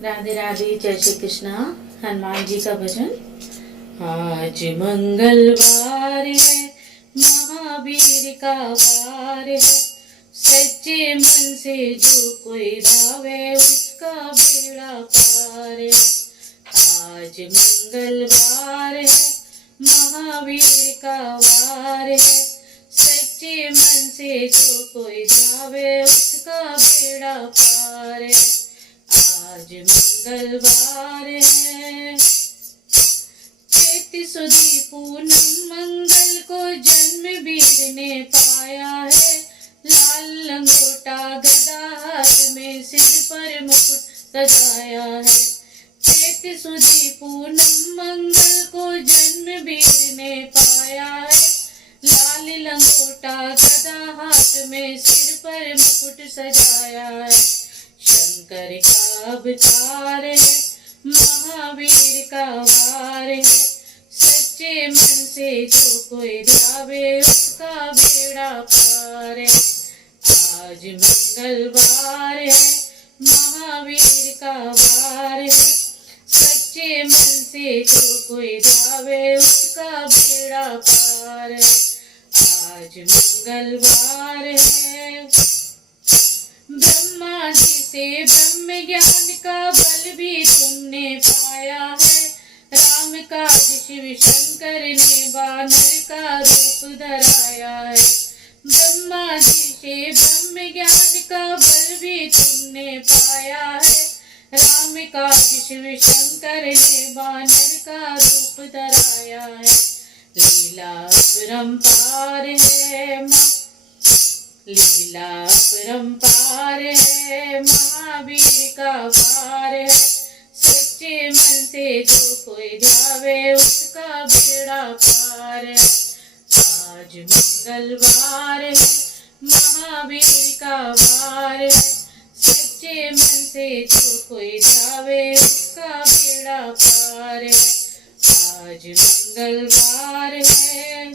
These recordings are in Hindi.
राधे राधे, जय श्री कृष्णा। हनुमान जी का भजन। आज मंगलवार है, महावीर का वार है। सच्चे मन से जो कोई धावे, उसका बेड़ा पार है। आज मंगलवार है, महावीर का वार है। सच्चे मन से जो कोई धावे, उसका बेड़ा पार है। आज मंगलवार है, चैत सुदी पूनम मंगल को जन्म वीर ने पाया है। लाल लंगोटा गदा हाथ में, सिर पर मुकुट सजाया है। चैत सुदी पूनम मंगल को जन्म वीर ने पाया है। लाल लंगोटा गदा हाथ में, सिर पर मुकुट सजाया है। शंकर का अवतार है, महावीर का वार है। सच्चे मन से जो कोई ध्यावे, उसका बेड़ा पार है। आज मंगलवार है, महावीर का वार है। सच्चे मन से जो कोई ध्यावे, उसका बेड़ा पार है। आज मंगलवार है, ब्रह्मा जी से ब्रह्म ज्ञान का बल भी तुमने पाया है। राम काज शिव शंकर ने वानर का रूप धराया है। ब्रह्मा जी से ब्रह्म ज्ञान का बल भी तुमने पाया है। राम काज शिव शंकर ने वानर का रूप धराया है। लीला अपरंपार है, लीला अपरंपार है, महावीर का वार है। सच्चे मन से जो कोई ध्यावे, उसका बेड़ा पार है। आज मंगलवार है, महावीर का वार है। सच्चे मन से जो कोई ध्यावे, उसका बेड़ा पार है। आज मंगलवार है,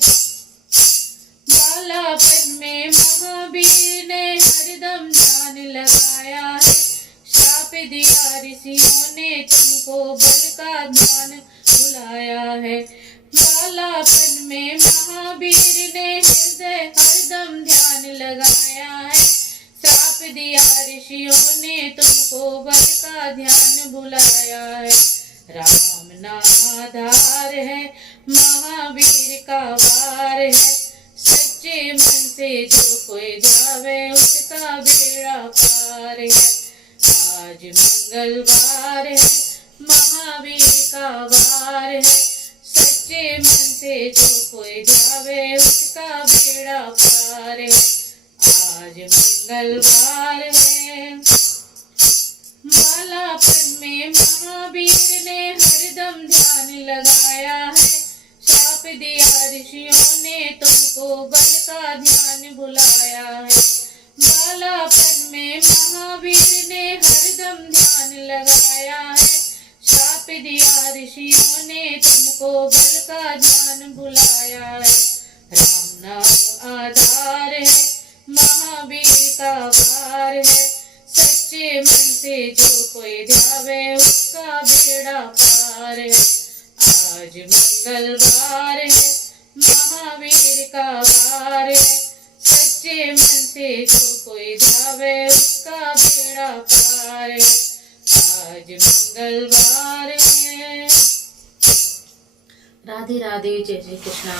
बालापन में महावीर ने हरदम ध्यान लगाया है। श्राप दिया ऋषियों ने, तुमको बल का ज्ञान भुलाया है। बालापन में महावीर ने हृदय हरदम ध्यान लगाया है। श्राप दिया ऋषियों ने, तुमको बल का ध्यान भुलाया है। राम नाम आधार है, महावीर का वार है। सच्चे मन से जो कोई ध्यावे, उसका बेड़ा पार है। आज मंगलवार है, महावीर का वार है। सच्चे मन से जो कोई ध्यावे, उसका बेड़ा पार है। आज मंगलवार है, बालापन में महावीर ने हरदम ध्यान लगाया है। श्राप दिया ऋषियों ने, तुमको बल का ध्यान भुलाया है। बालापन में महावीर ने हरदम ध्यान लगाया है। श्राप दिया ऋषियों ने, तुमको बल का ध्यान भुलाया है। राम नाम आधार है, महावीर का वार है। सच्चे मन से जो कोई ध्यावे, उसका बेड़ा पार है। आज मंगलवार है, महावीर का वार है। सच्चे मन से जो कोई ध्यावे, उसका बेड़ा पार है। आज मंगलवार है। राधे राधे, जय श्री कृष्णा।